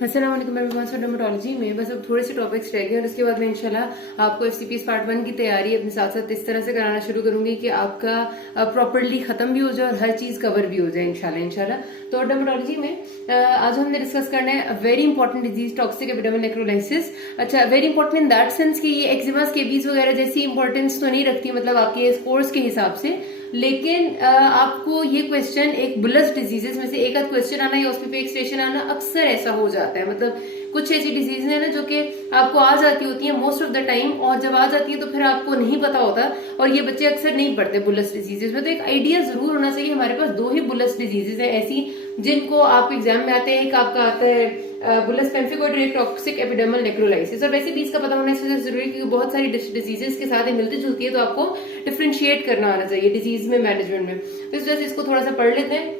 अस्सलाम वालेकुम एवरीवन। सो डर्मेटोलॉजी में बस अब थोड़े से टॉपिक्स रह गए और उसके बाद मैं इंशाल्लाह आपको एफसीपीएस पार्ट 1 की तैयारी अपने साथ साथ इस तरह से कराना शुरू करूंगी कि आपका प्रॉपर्ली खत्म भी हो जाए और हर चीज कवर भी हो जाए इंशाल्लाह। तो डर्मेटोलॉजी में आज हमने डिस्कस करना है very important disease toxic epidermal necrolysis. अच्छा, very important in that sense कि ये एक्जिमा, स्केबीज वगैरह जैसी इंपॉर्टेंस तो नहीं रखती मतलब आपके इस कोर्स के हिसाब से, लेकिन आपको ये क्वेश्चन एक बुलस डिजीजेस में से एक आध क्वेश्चन आना या उसमें एक स्टेशन आना अक्सर ऐसा हो जाता है। मतलब कुछ ऐसी डिजीज है ना जो कि आपको आ जाती होती है मोस्ट ऑफ द टाइम, और जब आ जाती है तो फिर आपको नहीं पता होता, और ये बच्चे अक्सर नहीं पढ़ते बुलस डिजीजेस में। तो एक आइडिया जरूर होना चाहिए। हमारे पास दो ही बुलस डिजीजेस है ऐसी जिनको आप एग्जाम में आते हैं। एक आपका आता है बुलस पेम्फिगोइड और एक टॉक्सिक एपिडर्मल नेक्रोलाइसिस। और वैसे भी इसका पता होना इसलिए जरूरी है क्योंकि बहुत सारी डिजीजेस के साथ मिलती जुलती है, तो आपको डिफ्रेंशिएट करना आना चाहिए डिजीज में, मैनेजमेंट में। तो इस वजह से इसको थोड़ा सा पढ़ लेते हैं।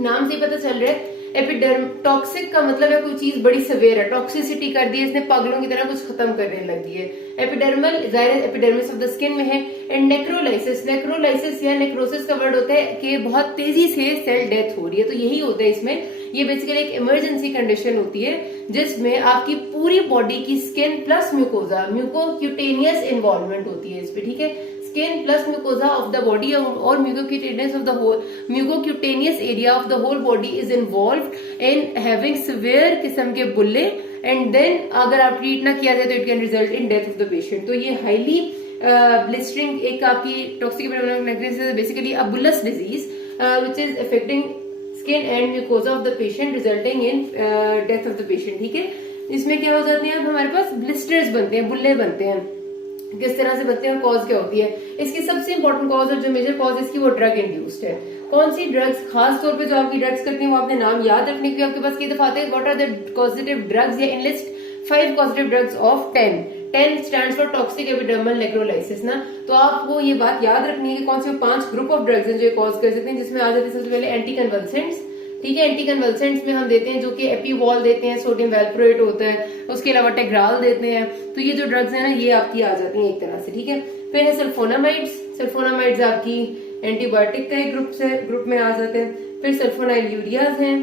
नाम से पता चल रहा है एपिडर्म, टॉक्सिक का मतलब है कोई चीज बड़ी सवेयर है, टॉक्सिसिटी कर दी है इसने, पागलों की तरह कुछ खत्म करने लग दी है। एपिडर्मल जाहिर एपिडर्मिस ऑफ द स्किन में है। एंड नेक्रोलाइसिस, नेक्रोलाइसिस या नेक्रोसिस का वर्ड होता है कि बहुत तेजी से सेल डेथ हो रही है, तो यही होता है इसमें। ये बेसिकली एक इमरजेंसी कंडीशन होती है जिसमें आपकी पूरी बॉडी की skin plus mucosa, mucocutaneous involvement होती है इसमें, ठीक है। Skin plus mucosa of the body और mucocutaneous of the whole, mucocutaneous area of the whole body is involved in having severe किस्म के बुल्ले, एंड देन अगर आप ट्रीट ना किया जाए तो it can result in death of the patient. तो ये हाईली ब्लिस्टरिंग एक आपकी toxic epidermal basically a bullous disease which is affecting skin and mucosa of the patient resulting in death of the patient, ठीक है। इसमें क्या हो जाते हैं, अब हमारे पास ब्लिस्टर्स बनते हैं, बुल्ले बनते हैं। किस तरह से बनते हैं और कॉज क्या होती है इसकी? सबसे इंपॉर्टेंट कॉज और जो मेजर कॉज इसकी वो ड्रग इंड्यूस्ड है। कौन सी ड्रग्स? खास तौर पे जो आपकी ड्रग्स करती हैं वो आपने नाम याद रखने के आपके पास कई दफा आते हैं। What are the causative drugs? या enlist 5 causative drugs of 10 stands for toxic epidermal necrolysis ना। तो आपको ये बात याद रखनी है कि कौन से 5 ग्रुप ऑफ ड्रग्स हैं जो कॉज कर सकते हैं, जिसमें आ जाते हैं सबसे पहले एंटी कन्वल्सेंट्स, ठीक है। एंटी कन्वल्सेंट्स में हम देते हैं जो कि एपीवॉल देते हैं, सोडियम वैल्प्रोएट होता है, उसके अलावा टेग्राल देते हैं। तो ये जो ड्रग्स है ना ये आपकी आ जाती हैं एक तरह से, ठीक है। फिर है सल्फोनामाइड्स। सल्फोनामाइड्स आपकी एंटीबायोटिक का एक ग्रुप में आ जाते हैं। फिर सल्फोनाइल यूरियाज हैं,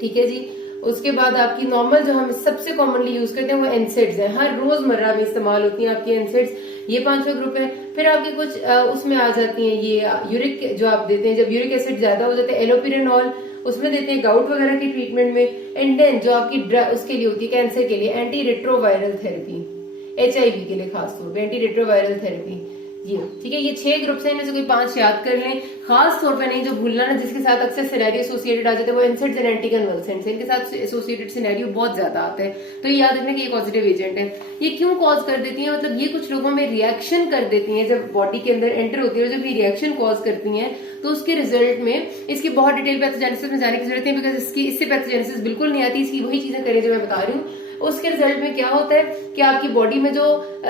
ठीक है जी। उसके बाद आपकी नॉर्मल जो हम सबसे कॉमनली यूज करते हैं वो एनसेड्स हैं, हर रोजमर्रा में इस्तेमाल होती हैं आपकी एनसेड्स। ये 5वां ग्रुप है। फिर आपके कुछ उसमें आ जाती हैं ये यूरिक जो आप देते हैं जब यूरिक एसिड ज्यादा हो जाता है, एलोपिरेनॉल उसमें देते हैं गाउट वगैरह की ट्रीटमेंट में। एंड देन जो आपकी ड्रग उसके लिए होती है कैंसर के लिए एंटी रेट्रोवायरल थेरेपी, HIV के लिए खासतौर पर एंटी रेट्रोवायरल थेरेपी, ये ठीक है। ये 6 ग्रुप्स हैं, इनमें से कोई 5 याद कर लें। खास तौर पे नहीं जो भूलना ना, जिसके साथ अक्सर सिनेरियो एसोसिएटेड आ जाते हैं वो एनसेड्स एंड एंटी कन्वल्सेंट्स, इनके साथ एसोसिएटेड सिनेरियो बहुत ज्यादा आता है। तो ये याद रखना कि ये पॉजिटिव एजेंट है। ये क्यों कॉज कर देती है? मतलब ये कुछ लोगों में रिएक्शन कर देती है जब बॉडी के अंदर एंटर होती है, और जब ये रिएक्शन कॉज करती है तो उसके रिजल्ट में इसकी बहुत डिटेल पैथोजेनेसिस में जाने की जरूरत है, बिकॉज इससे पैथोजेनेसिस बिल्कुल नहीं आती। इसकी वही चीजें करें जो मैं बता रही हूँ। उसके रिजल्ट में क्या होता है कि आपकी बॉडी में जो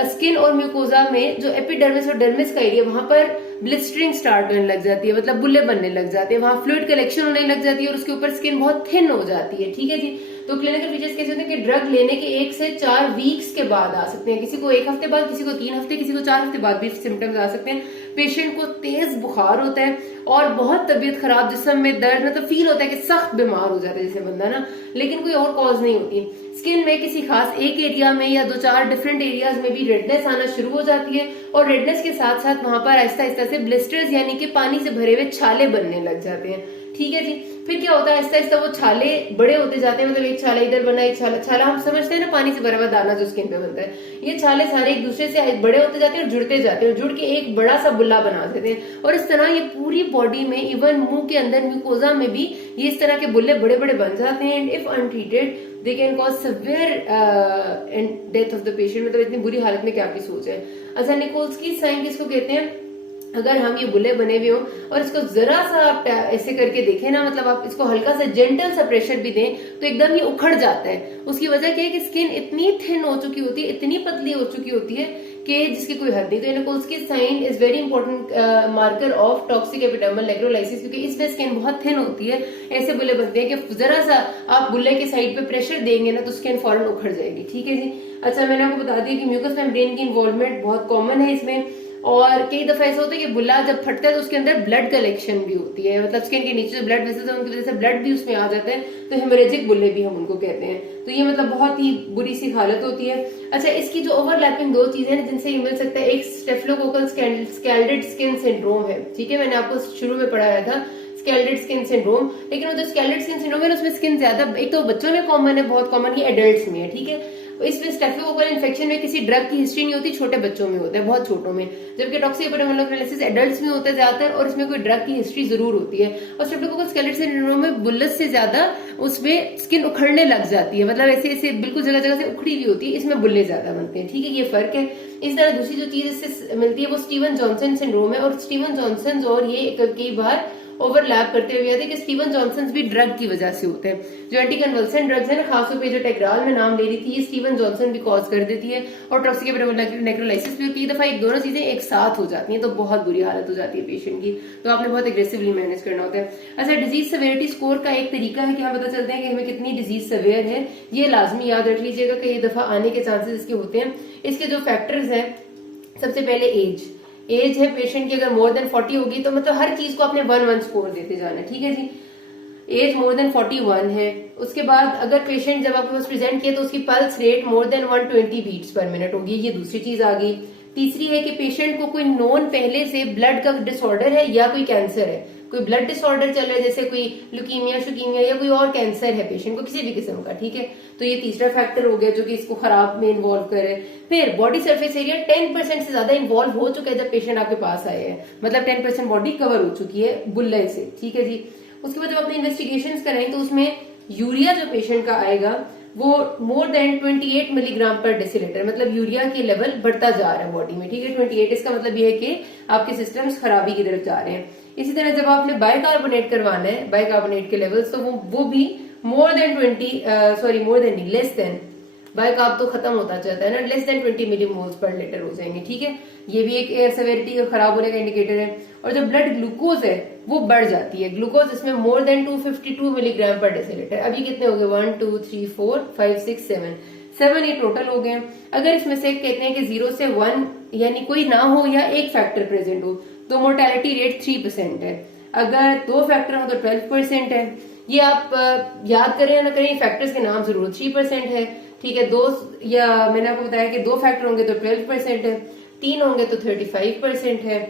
स्किन और म्यूकोजा में जो एपिडर्मिस और डर्मिस का एरिया, वहां पर ब्लिस्टरिंग स्टार्ट होने लग जाती है, मतलब बुल्ले बनने लग जाते हैं, वहां फ्लूइड कलेक्शन होने लग जाती है और उसके ऊपर स्किन बहुत थिन हो जाती है, ठीक है जी। तो क्लिनिकल फीचर्स कैसे होते हैं कि ड्रग लेने के 1 से 4 वीक्स के बाद आ सकते हैं, किसी को 1 हफ्ते बाद, किसी को 3 हफ्ते, किसी को 4 हफ्ते बाद भी सिम्टम्स आ सकते हैं। पेशेंट को तेज बुखार होता है और बहुत तबीयत खराब, जिस्म में दर्द, मतलब फील होता है कि सख्त बीमार हो जाता है जैसे बंदा ना, लेकिन कोई और कॉज नहीं होती। स्किन में किसी खास एक एरिया में या 2-4 डिफरेंट एरियाज में भी रेडनेस आना शुरू हो जाती है, और रेडनेस के साथ साथ वहां पर आहिस्ता आहिस्ता से ब्लिस्टर्स यानी कि पानी से भरे हुए छाले बनने लग जाते हैं, ठीक है जी। फिर क्या होता है, आहिस्ता आहिस्ता वो छाले बड़े होते जाते हैं, मतलब एक छाला इधर बना, एक छाला हम समझते हैं ना पानी से भरा हुआ दाना जो स्किन पे बनता है, ये छाले सारे एक दूसरे से बड़े होते जाते हैं और जुड़ते जाते हैं, और जुड़ के एक बड़ा सा बुल्ला बना देते हैं। और इस तरह ये पूरी बॉडी में, इवन मुंह के अंदर म्यूकोजा में भी ये इस तरह के बुल्ले बड़े बड़े बन जाते हैं। And if untreated they can cause severe death of the patient, मतलब इतनी बुरी हालत में क्या आपकी सोच है। अच्छा, निकोल्स्की साइन किसको कहते हैं? अगर हम ये बुल्ले बने हुए हो और इसको जरा सा आप ऐसे करके देखें ना, मतलब आप इसको हल्का सा जेंटल सा प्रेशर भी दें तो एकदम ये उखड़ जाता है। उसकी वजह क्या है कि स्किन इतनी थिन हो चुकी होती है, इतनी पतली हो चुकी होती है कि जिसकी कोई हद नहीं। तो Nikolsky sign is very important marker of toxic epidermal necrolysis, क्योंकि इसमें स्किन बहुत थिन होती है। ऐसे बुल्ले बनते हैं कि जरा सा आप बुल्ले के साइड पे प्रेशर देंगे ना तो स्किन फौरन उखड़ जाएगी, ठीक है जी। अच्छा, मैंने आपको बता दिया कि म्यूकस मेम्ब्रेन की इन्वॉल्वमेंट बहुत कॉमन है इसमें। और कई दफा ऐसा होता है कि बुल्ला जब फटता है तो उसके अंदर ब्लड कलेक्शन भी होती है, मतलब स्किन के नीचे जो ब्लड वेसल्स है उनकी वजह से ब्लड भी उसमें आ जाता है, तो हेमरेजिक बुल्ले भी हम उनको कहते हैं। तो ये मतलब बहुत ही बुरी सी हालत होती है। अच्छा, इसकी जो ओवरलैपिंग दो चीजें हैं जिनसे ये मिल सकता है, एक स्टेफिलोकोकल स्कैल्डेड स्किन सिंड्रोम है, ठीक है, मैंने आपको शुरू में पढ़ाया था स्कैल्डेड स्किन सिंड्रोम। लेकिन वो जो स्कैल्डेड स्किन सिंड्रोम है उसमें स्किन ज्यादा, एक तो बच्चों में कॉमन है, बहुत कॉमन, ये एडल्ट्स में है, ठीक है। इसमें स्टेफिलोकोकल इन्फेक्शन में किसी ड्रग की हिस्ट्री नहीं होती, छोटे बच्चों में होता है, बहुत छोटों में, जबकि टॉक्सिकोपरमाइलोसिस एडल्ट्स में होता है ज्यादातर, और इसमें कोई ड्रग की हिस्ट्री जरूर होती है। और स्टेफिलोकोकल स्कैल्डेड सिंड्रोम में बुल्लस से ज्यादा उसमें स्किन उखड़ने लग जाती है, मतलब ऐसे ऐसे बिल्कुल जगह जगह से उखड़ी हुई होती है, इसमें बुल्ले ज्यादा बनते हैं, ठीक है, ये फर्क है। इस तरह दूसरी जो चीज इससे मिलती है वो स्टीवन जॉनसन सिंड्रोम है, और स्टीवन जॉनसन और ये कई बार ओवरलैप करते हुए आते हैं कि स्टीवन जॉनसन भी ड्रग की वजह से होते हैं। जो एंटी कन्वल्सेंट ड्रग्स है ना, खासतौर पे जो टेग्राल में नाम ले रही थी, ये स्टीवन जॉनसन भी कॉज कर देती है, और टॉक्सिक नेक्रोलाइसिस भी कई दफा एक दोनों चीजें एक साथ हो जाती हैं, तो बहुत बुरी हालत हो जाती है पेशेंट की, तो आपने बहुत एग्रेसिवली मैनेज करना होता है। अच्छा, डिजीज सेवेरिटी स्कोर का एक तरीका है कि हम पता चलते हैं कि हमें कितनी डिजीज सेवियर है, ये लाजमी याद रख लीजिएगा, कई दफा आने के चांसेस इसके होते हैं। इसके जो फैक्टर्स हैं, सबसे पहले एज है पेशेंट की, अगर मोर देन 40 होगी तो मतलब हर चीज को आपने 1-1 स्कोर देते जाना, ठीक है जी। एज मोर देन 41 है। उसके बाद अगर पेशेंट जब आपके पास प्रेजेंट किया तो उसकी pulse rate more than 120 beats per minute होगी, ये दूसरी चीज आ गई। तीसरी है कि पेशेंट को कोई नॉन पहले से ब्लड का डिसऑर्डर है या कोई कैंसर है, कोई ब्लड डिसऑर्डर चल रहा है जैसे कोई ल्यूकीमिया शुकीमिया या कोई और कैंसर है पेशेंट को किसी भी किस्म का, ठीक है, तो ये तीसरा फैक्टर हो गया जो कि इसको खराब में इन्वॉल्व करे। फिर बॉडी सरफेस एरिया 10% से ज्यादा इन्वॉल्व हो चुका है जब पेशेंट आपके पास आए हैं, मतलब 10% बॉडी कवर हो चुकी है बुल्ले से, ठीक है जी। उसके बाद जब अपने इन्वेस्टिगेशन कराएं तो उसमें यूरिया जो पेशेंट का आएगा वो मोर देन 28 मिलीग्राम पर डेसीलीटर, मतलब यूरिया के लेवल बढ़ता जा रहा है बॉडी में, ठीक है, 28, इसका मतलब ये है कि आपके सिस्टम्स खराबी की तरफ जा रहे हैं। इसी तरह जब आपने बाइकार्बोनेट करवाना है, बाइकार्बोनेट के लेवल्स, तो वो भी more than less than, bicarb तो खत्म होता जाता है ना, लेस देन 20 मिलीमोल्स पर लीटर हो जाएंगे, ठीक है, ये भी एक एयर सेवेरिटी और खराब होने का इंडिकेटर है। और जो ब्लड ग्लूकोज है वो बढ़ जाती है, ग्लूकोज इसमें मोर देन 252 मिलीग्राम पर डेसीलीटर, अभी कितने हो गए 1 2 3 4 5 6 7 ये टोटल हो गए। अगर इसमें से कहते हैं कि 0 से 1 यानी कोई ना हो या एक फैक्टर प्रेजेंट हो तो मोर्टेलिटी रेट 3% है, अगर 2 फैक्टर हो तो 12% है। ये आप याद करें या ना करें, फैक्टर्स के नाम जरूर, 3% है, ठीक है, 2 या मैंने आपको बताया कि 2 फैक्टर होंगे तो 12% है, 3 होंगे तो 35% है,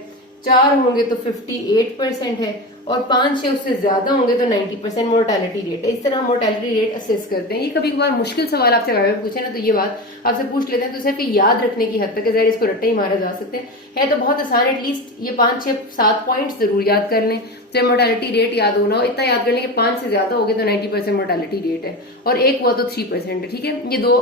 4 होंगे तो 58% है, और 5-6 उससे ज्यादा होंगे तो 90% मोर्टेलिटी रेट है। इस तरह मोर्टेलिटी रेट असेस करते हैं। ये कभी कभार मुश्किल सवाल आपसे पूछे ना तो ये बात आपसे पूछ लेते हैं, तो सिर्फ याद रखने की हद तक है, इसको रट्टे ही मारा जा सकते हैं, तो बहुत आसान, एटलीस्ट ये 5-6-7 पॉइंट जरूर याद कर लें, चाहे मोर्टेलिटी रेट याद होना हो, इतना याद कर लें कि 5 से ज्यादा हो गए तो 90% मोर्टेलिटी रेट है, और 1 हुआ तो 3% है, ठीक है। ये 2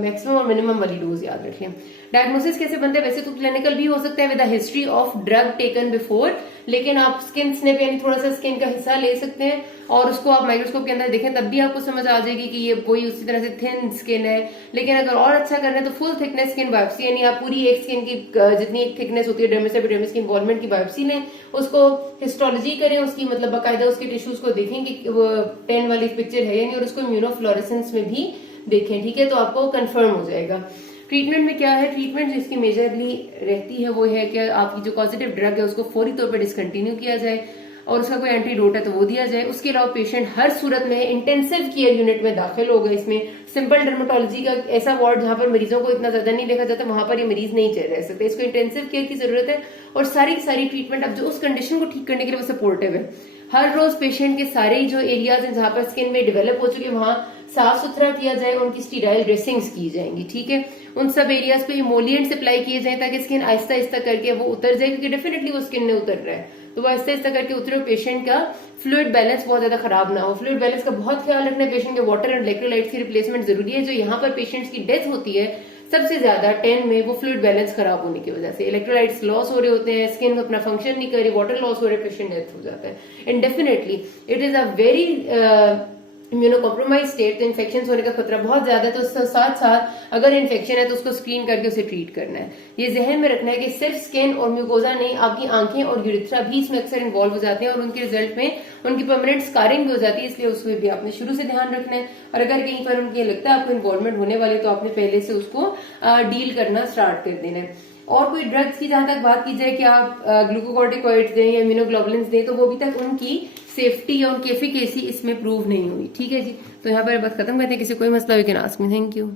मैक्सिमम और मिनिमम वाली डोज याद रखें। डायग्नोसिस कैसे बनते हैं, वैसे तो क्लिनिकल भी हो सकता है with history of drug taken before, लेकिन आप स्किन स्निप यानी थोड़ा सा स्किन का हिस्सा ले सकते हैं और उसको आप माइक्रोस्कोप के अंदर देखें, तब भी आपको समझ आ जाएगी कि ये कोई उसी तरह से थिन स्किन है। लेकिन अगर और अच्छा करना है तो फुल थिकनेस स्किन बायोप्सी, यानी आप पूरी एक स्किन की जितनी थिकनेस होती है डर्मिस से एपिडर्मिस की इन्वॉल्वमेंट की बायोप्सी लें, उसको हिस्टोलॉजी करें, उसकी मतलब बाकायदा उसके टिश्यूज को देखें कि वो 10 वाली पिक्चर है यानी, और उसको इम्यूनोफ्लोरेसेंस में भी देखें, ठीक है, तो आपको कंफर्म हो जाएगा। ट्रीटमेंट में क्या है, ट्रीटमेंट जिसकी मेजरली रहती है वो है कि आपकी जो पॉजिटिव ड्रग है उसको फौरी तौर पर डिसकंटिन्यू किया जाए, और उसका कोई एंटीडोट है तो वो दिया जाए। उसके अलावा पेशेंट हर सूरत में इंटेंसिव केयर यूनिट में दाखिल होगा। इसमें सिंपल डर्मेटोलॉजी का ऐसा वार्ड जहां पर मरीजों को इतना ज्यादा नहीं देखा जाता, वहां पर ये मरीज नहीं रह सकते, इसको इंटेंसिव केयर की जरूरत है। और सारी ट्रीटमेंट अब जो उस कंडीशन को ठीक करने के लिए वो सपोर्टिव है। हर रोज पेशेंट के सारे जो एरियाज हैं जहां पर स्किन में डेवलप हो चुके वहां साफ सुथरा किया जाए, उनकी स्टीराइल ड्रेसिंग्स की जाएंगी, ठीक है। उन सब एरियाज पे इमोलिएंट्स अप्लाई किए जाए ताकि स्किन आहिस्ता आहिस्ता करके वो उतर जाए, क्योंकि डेफिनेटली वो स्किन में उतर रहा है, तो वो आहिस्ता आहिस्ता करके उतरे, पेशेंट का फ्लूइड बैलेंस बहुत ज्यादा खराब ना हो। फ्लूइड बैलेंस का बहुत ख्याल रखना है, पेशेंट के वाटर एंड इलेक्ट्रोलाइट्स की रिप्लेसमेंट जरूरी है। जो यहाँ पर पेशेंट्स की डेथ होती है सबसे ज्यादा 10 में, वो फ्लूइड बैलेंस खराब होने की वजह से, इलेक्ट्रोलाइट्स लॉस हो रहे होते हैं, स्किन अपना फंक्शन नहीं कर रही, वाटर लॉस हो रहे, पेशेंट डेथ हो जाता है। And definitely it is a very immuno compromise state, तो इन्फेक्शन होने का खतरा बहुत ज्यादा है। तो साथ साथ अगर इन्फेक्शन है तो उसको स्क्रीन करके उसे ट्रीट करना है। ये जहन में रखना है कि सिर्फ स्किन और म्यूकोजा नहीं, आपकी आंखें और यूरिथ्रा भी इसमें अक्सर इन्वॉल्व हो जाते हैं, और उनके रिजल्ट में उनकी परमानेंट स्कारिंग भी हो जाती है, इसलिए उसमें भी आपने शुरू से ध्यान रखना है। और अगर कहीं पर उनके लगता है आपको इन्वॉल्वमेंट होने वाली तो आपने पहले से उसको डील करना स्टार्ट कर देना है। और कोई ड्रग्स की जहां तक बात की जाए कि आप ग्लूकोकॉर्टिकॉइड्स दें या इम्यूनोग्लोबुलिन्स दें, तो वो अभी तक उनकी सेफ्टी या उनकी एफिकेसी इसमें प्रूव नहीं हुई। ठीक है जी, तो यहाँ पर बस खत्म करते हैं। किसी कोई मसला हो can ask me. Thank you.